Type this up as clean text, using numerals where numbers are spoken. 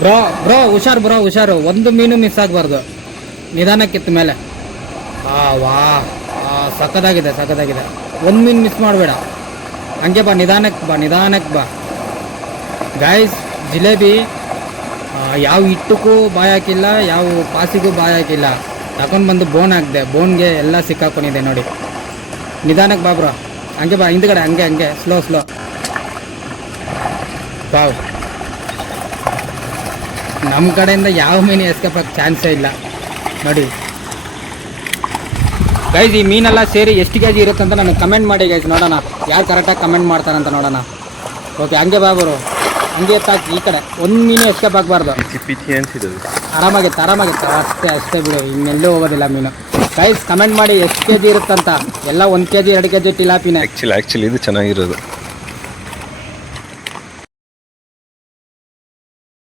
Bro bro ಹುಷಾರು bro ಹುಷಾರು, ಒಂದು ಮೀನು ಮಿಸ್ ಆಗಬಾರ್ದು. ನಿಧಾನಕ್ಕಿತ್ತ ಮೇಲೆ. ವಾ ಸಕ್ಕದಾಗಿದೆ ಸಕ್ಕದಾಗಿದೆ. ಒಂದು ಮೀನು ಮಿಸ್ ಮಾಡಬೇಡ. ಹಂಗೆ ಬಾ, ನಿಧಾನಕ್ಕೆ ಬಾ, ನಿಧಾನಕ್ಕೆ ಬಾ. ಗಾಯ್ಸ್ ಜಿಲೇಬಿ ಯಾವ ಹಿಟ್ಟಕ್ಕೂ ಬಾಯಿ ಹಾಕಿಲ್ಲ, ಯಾವ ಪಾಸಿಗೂ ಬಾಯಿ ಹಾಕಿಲ್ಲ. ತಗೊಂಡು ಬಂದು ಬೋನ್ ಹಾಕಿದೆ, ಬೋನ್ಗೆ ಎಲ್ಲ ಸಿಕ್ಕಾಕೊಂಡಿದೆ ನೋಡಿ. ನಿಧಾನಕ್ಕೆ ಬಾ ಬ್ರೋ, ಹಂಗೆ ಬಾ, ಹಿಂದ್ಗಡೆ ಹಂಗೆ ಹಂಗೆ ಸ್ಲೋ ಸ್ಲೋ. ಬಾವ್, ನಮ್ಮ ಕಡೆಯಿಂದ ಯಾವ ಮೀನು ಎಸ್ಕೇಪ್ ಆಗಕ್ಕೆ ಚಾನ್ಸೇ ಇಲ್ಲ ನೋಡಿ. ಗೈಸ್ ಈ ಮೀನೆಲ್ಲ ಸೇರಿ ಎಷ್ಟು ಕೆ ಜಿ ಇರುತ್ತಂತ ನನಗೆ ಕಮೆಂಟ್ ಮಾಡಿ ಗೈಸ್, ನೋಡೋಣ ಯಾರು ಕರೆಕ್ಟಾಗಿ ಕಮೆಂಟ್ ಮಾಡ್ತಾರಂತ ನೋಡೋಣ. ಓಕೆ ಹಂಗೆ ಬಾ ಬ್ರೋ, ಹಂಗೆ ಎತ್ತಾಕಿ ಈ ಕಡೆ. ಒಂದು ಮೀನು ಎಸ್ಕೇಪ್ ಆಗಬಾರ್ದು. ಆರಾಮಾಗಿತ್ತು ಆರಾಮಾಗಿತ್ತು, ಅಷ್ಟೇ ಅಷ್ಟೇ ಬಿಡು, ಇನ್ನೆಲ್ಲೂ ಹೋಗೋದಿಲ್ಲ ಮೀನು. ಗೈಸ್ ಕಮೆಂಟ್ ಮಾಡಿ ಎಷ್ಟು ಕೆ ಜಿ ಇರುತ್ತಂತ. ಎಲ್ಲ 1 kg 2 kg ಟಿಲಾಪಿನೇ. ಆ್ಯಕ್ಚುಲಿ ಇದು ಚೆನ್ನಾಗಿರೋದು.